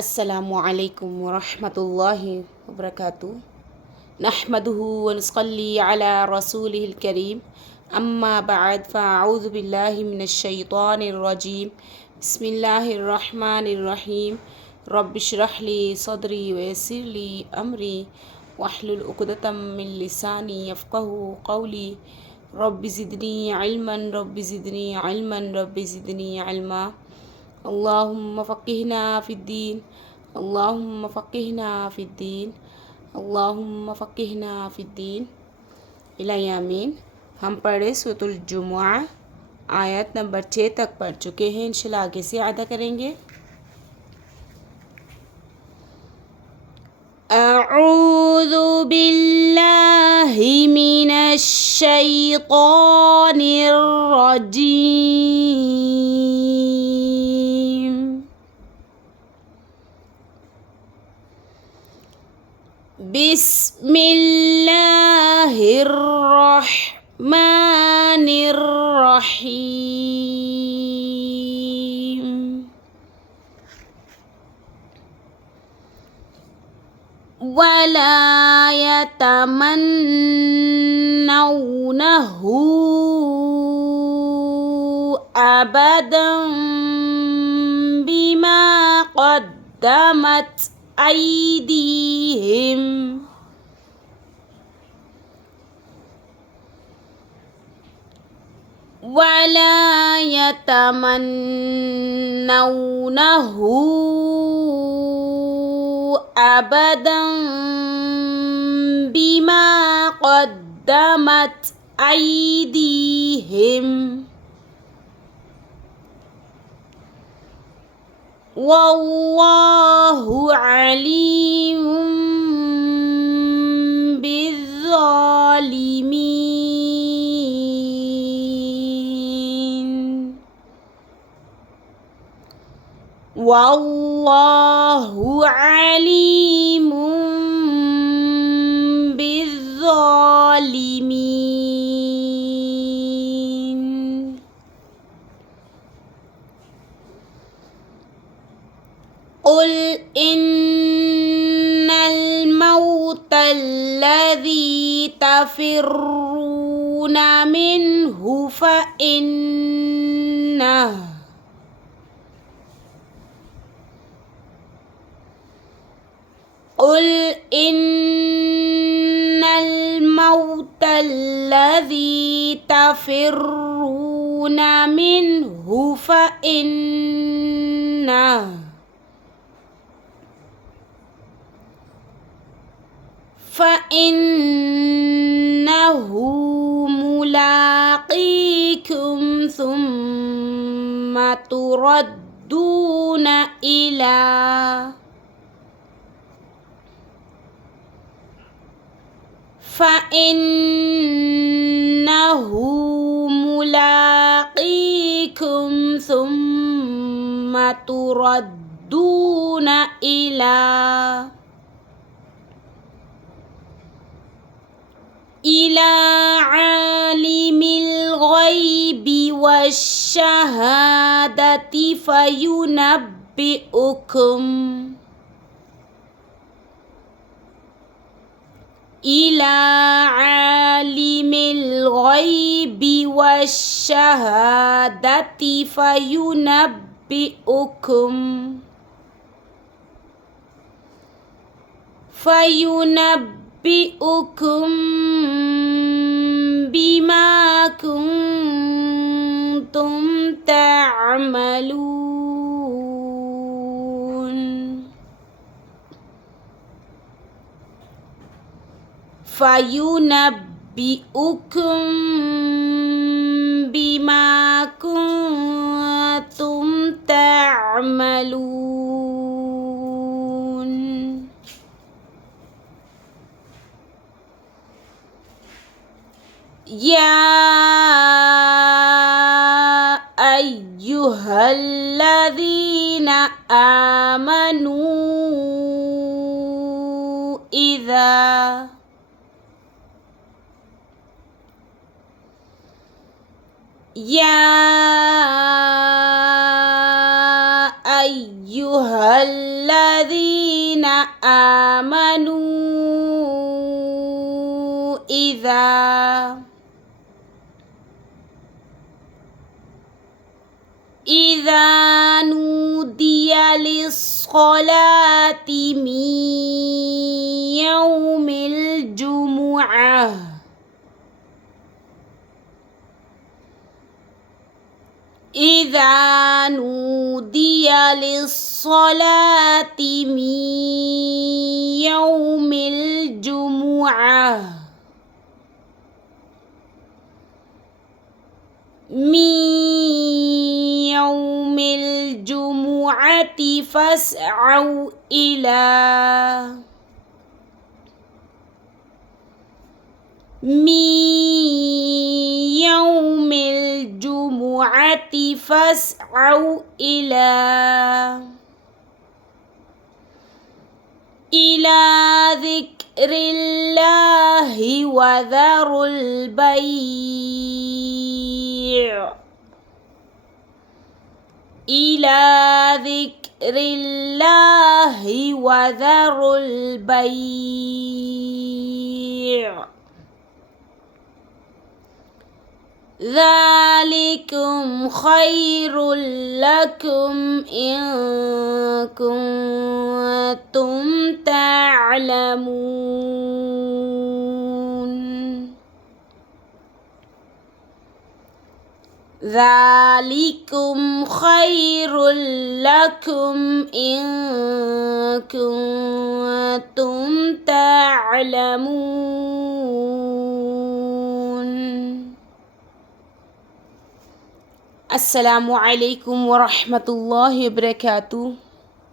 अस्सलामु अलैकुम वरहमतुल्लाहि वबरकातुहू नहमदुहु व नुसल्ली अला रसूलिहिल करीम अम्मा बअद फ़अऊज़ु बिल्लाहि मिनश शैतानिर रजीम बिस्मिल्लाहिर रहमानिर रहीम रब्बिश्रह ली सदरी व यस्सिर ली अमरी वहलुल उक़दतम मिन लिसानी यफ़क़हू क़ौली रब्बि ज़िदनी इल्मन रब्बि ज़िदनी इल्मन रब्बि ज़िदनी इल्मा अल्लाहुम्मा फ़क़्क़िहना फ़िद्दीन अल्लाहुम्मा फ़क़्क़िहना फ़िद्दीन अल्लाहुम्मा फ़क़्क़िहना फ़िद्दीन इलाही आमीन। हम पढ़े सूरतुल जुमुआ आयत नंबर 6 तक पढ़ चुके हैं। इंशाल्लाह आगे से अदा करेंगे। अऊज़ु बिल्लाहि मिनश शैतानिर रजीम। बिस्मिल्लाहिर्रहमानिर्रहीम। वला यतमन्नौनहु अबदन बिमा क़द्दमत अयदीहिम वला यतमन्नौनहु अबदन बिमा क़द्दमत अयदीहिम वल्लाहु अलीमुम बिज़्ज़ालिमीन। वल्लाहु अलीमुम बिज़्ज़ालिमीन। क़ुल इन्नल मौतल्लज़ी तफ़िर्रूना मिन्हु फ़इन्नहु क़ुल इन्नल मौतल्लज़ी तफ़िर्रूना मिन्हु फ़इन्नहु मुलाक़ीकुम सुम्मा तुरद्दूना इला फ़इन्नहु मुलाक़ीकुम सुम्मा तुरद्दूना इला आलिमिल ग़ैबि वश्शहादति फ़युनब्बिउकुम इला आलिमिल ग़ैबि वश्शहादति फ़युनब्बिउकुम बिमा कुन्तुम तअमलून। फ़युनब्बिउकुम बिमा कुन्तुम तअमलून। या अय्युहल्लज़ीना आमनू इज़ा या أيها الذين آمنوا إذا نودي للصلاة من يوم الجمعة إذا نودي للصلاة من يوم الجمعة فاسعوا إلى فاسعوا إلى ذكر الله وذروا البيع إلى ذكر الله وذروا البيع ذلكم خير لكم إن كنتم تعلمون ذلكم خير لكم إن كنتم تعلمون. السلام عليكم ورحمة الله وبركاته.